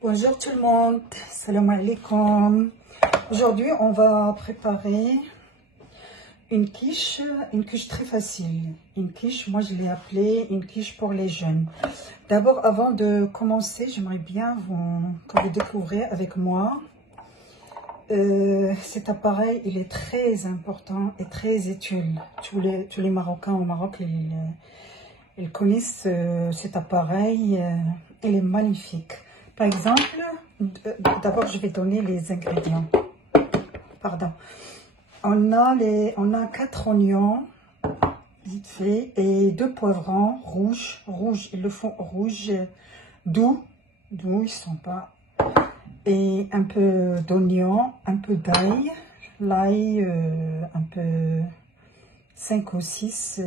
Bonjour tout le monde, salam alaikum. Aujourd'hui, on va préparer une quiche très facile. Une quiche, moi je l'ai appelée une quiche pour les jeunes. D'abord, avant de commencer, j'aimerais bien que vous découvriez avec moi. Cet appareil, il est très important et très utile. Tous les Marocains au Maroc, ils connaissent cet appareil. Il est magnifique. Par exemple, d'abord je vais donner les ingrédients. Pardon. On a 4 oignons, vite fait, et 2 poivrons rouges. Ils le font rouge, doux, ils sont pas. Et un peu d'oignon, un peu d'ail. L'ail, un peu 5 ou 6.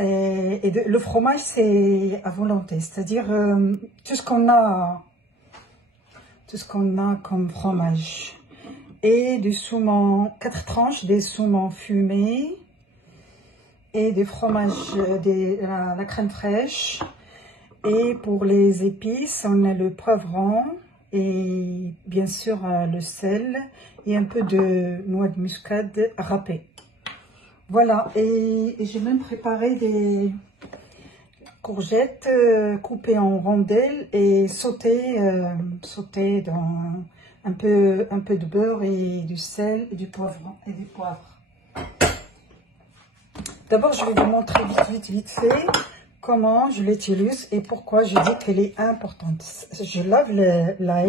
Le fromage, c'est à volonté, c'est-à-dire tout ce qu'on a comme fromage. Et du saumon, 4 tranches des saumons fumés et des fromages, la crème fraîche. Et pour les épices, on a le poivron et bien sûr le sel et un peu de noix de muscade râpée. Voilà, et j'ai même préparé des courgettes coupées en rondelles et sautées dans un peu de beurre et du sel et du poivron et du poivre. D'abord, je vais vous montrer vite fait comment je l'utilise et pourquoi je dis qu'elle est importante. Je lave l'ail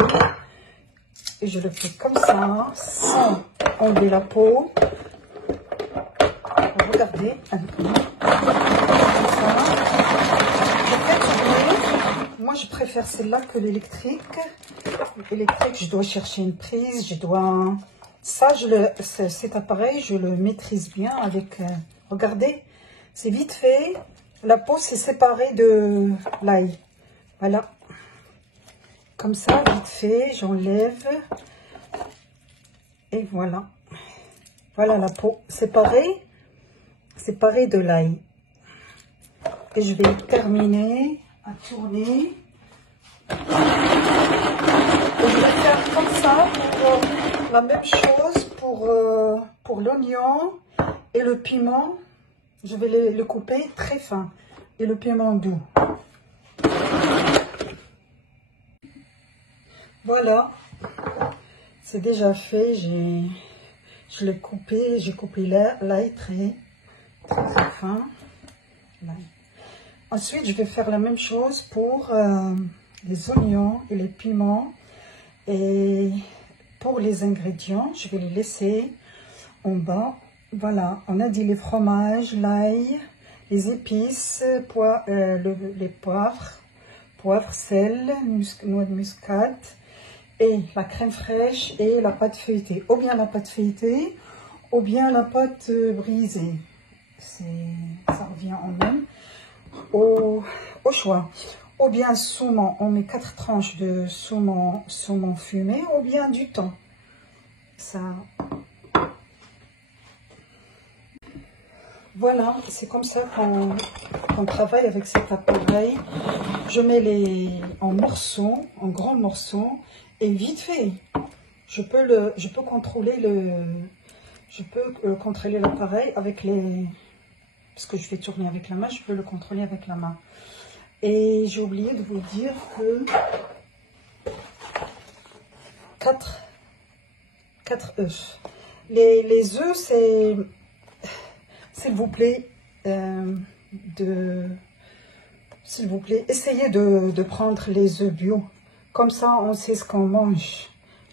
et je le fais comme ça, sans enlever la peau. Regardez un peu. Moi, je préfère celle-là que l'électrique. L'électrique, je dois chercher une prise. Cet appareil, je le maîtrise bien avec... regardez, c'est vite fait. La peau, c'est séparé de l'ail. Voilà. Comme ça, vite fait, j'enlève. Et voilà. Voilà la peau séparée de l'ail. Et je vais terminer à tourner. Et je vais faire comme ça pour la même chose pour l'oignon et le piment. Je vais le couper très fin. Et le piment doux. Voilà. C'est déjà fait. Je l'ai coupé. J'ai coupé l'ail très fin. Ensuite, je vais faire la même chose pour les oignons et les piments. Et pour les ingrédients, je vais les laisser en bas. Voilà, on a dit les fromages, l'ail, les épices, les poivre, sel, noix de muscade et la crème fraîche et la pâte feuilletée. Ou bien la pâte feuilletée, ou bien la pâte brisée. Ça revient en même. Au choix. Ou bien saumon, on met 4 tranches de saumon fumé, ou bien du thon. Ça. Voilà, c'est comme ça qu'on travaille avec cet appareil. Je mets en morceaux, en grands morceaux, et vite fait. Je peux contrôler l'appareil avec parce que je vais tourner avec la main, je peux le contrôler avec la main. Et j'ai oublié de vous dire que 4 œufs. Les œufs, c'est, s'il vous plaît, essayez de prendre les œufs bio. Comme ça, on sait ce qu'on mange.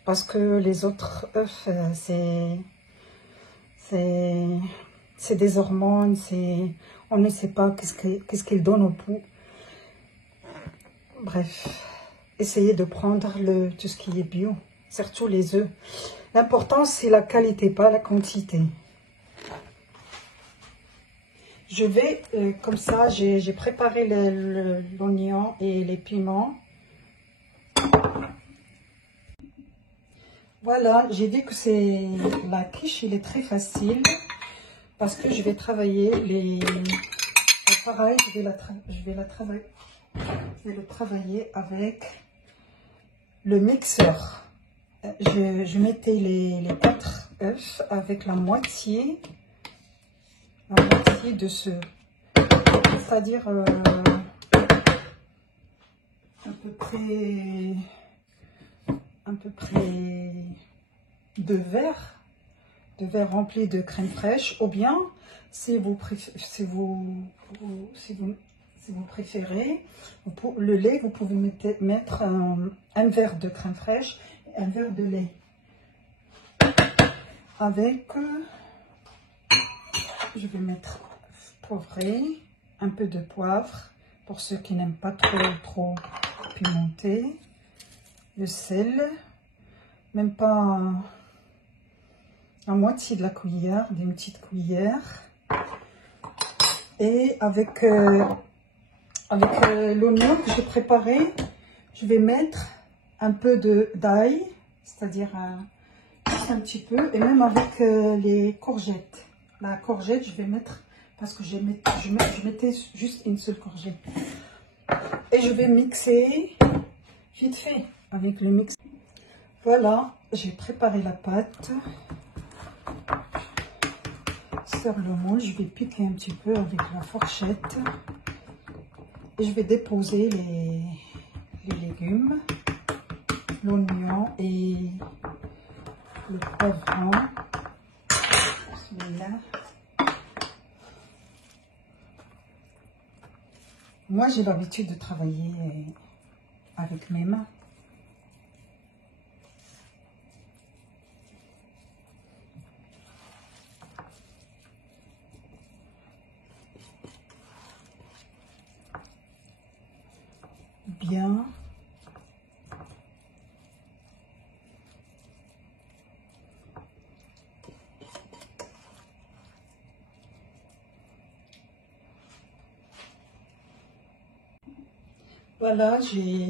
Parce que les autres œufs, c'est des hormones, on ne sait pas qu'est-ce qu'ils donnent au pouls. Bref, essayez de prendre tout ce qui est bio, surtout les œufs. L'important, c'est la qualité, pas la quantité. Je vais, comme ça, j'ai préparé l'oignon et les piments. Voilà, j'ai dit que la quiche, elle est très facile parce que je vais travailler pareil, je vais le travailler avec le mixeur. Je mettais les 4 œufs avec la moitié de ce, c'est-à-dire à peu près 2 verres remplis de crème fraîche, ou bien si vous préférez le lait, vous pouvez mettre un verre de crème fraîche et un verre de lait avec, je vais mettre poivré, un peu de poivre pour ceux qui n'aiment pas trop pimenté, le sel, même pas la moitié de la cuillère, d'une petite cuillère, et avec l'oignon que j'ai préparé, je vais mettre un peu d'ail, c'est-à-dire juste un petit peu, et même avec les courgettes. La courgette, je vais mettre, parce que je mettais juste une seule courgette. Et je vais mixer vite fait avec le mix. Voilà, j'ai préparé la pâte. Sur le moule, je vais piquer un petit peu avec la fourchette. Et je vais déposer les légumes, l'oignon et le poivron. Bismillah. Moi, j'ai l'habitude de travailler avec mes mains. Bien. Voilà, j'ai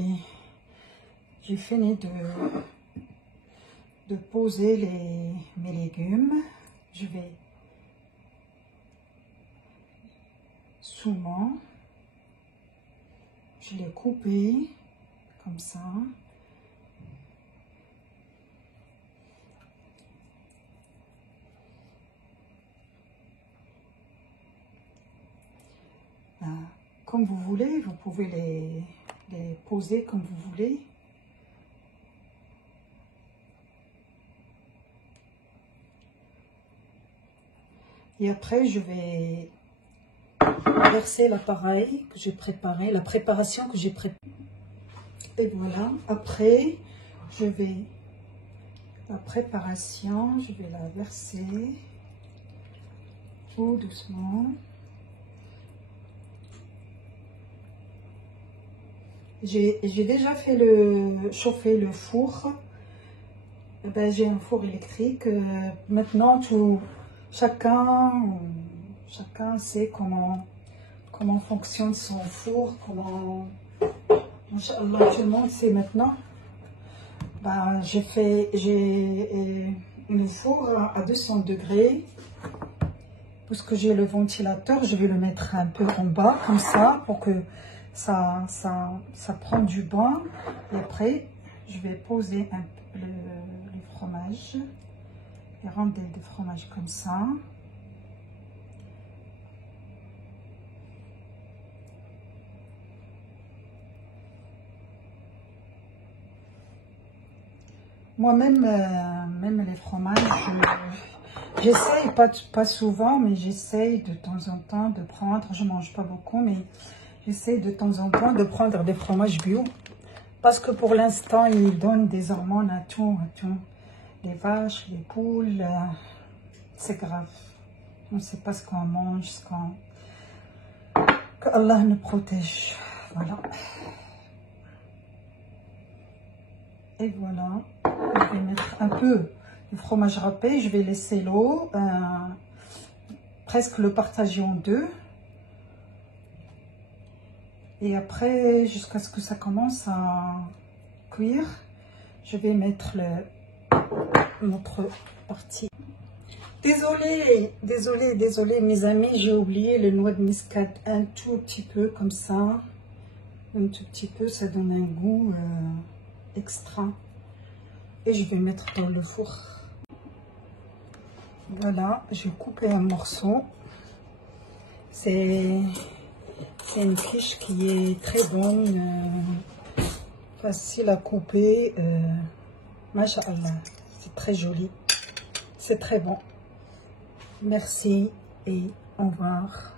fini de poser mes légumes. Je vais souvent, je les couper comme ça. Comme vous voulez, vous pouvez les poser comme vous voulez. Et après, je vais verser l'appareil que j'ai préparé, la préparation que j'ai préparée. Et voilà, après, la préparation, je vais la verser tout doucement. J'ai déjà fait chauffer le four. Ben, j'ai un four électrique. Maintenant, chacun sait comment fonctionne son four, Inch'Allah, tout le monde sait maintenant. Ben, j'ai une four à 200 degrés. Puisque j'ai le ventilateur, je vais le mettre un peu en bas, comme ça, pour que ça prend du bain. Et après, je vais poser le fromage, les rondelles de fromage comme ça. Moi-même, même les fromages, j'essaye, pas souvent, mais j'essaye de temps en temps de prendre, je mange pas beaucoup, mais j'essaye de temps en temps de prendre des fromages bio. Parce que pour l'instant, ils donnent des hormones à tout. Les vaches, les poules, c'est grave. On ne sait pas ce qu'on mange, que Allah nous protège. Voilà. Et voilà, je vais mettre un peu de fromage râpé. Je vais laisser l'eau, presque le partager en deux. Et après, jusqu'à ce que ça commence à cuire, je vais mettre notre partie. Désolée mes amis, j'ai oublié le noix de muscade un tout petit peu comme ça. Un tout petit peu, ça donne un goût extra. Et je vais mettre dans le four. Voilà, j'ai coupé un morceau. C'est une quiche qui est très bonne, facile à couper. Masha'Allah, c'est très joli. C'est très bon. Merci et au revoir.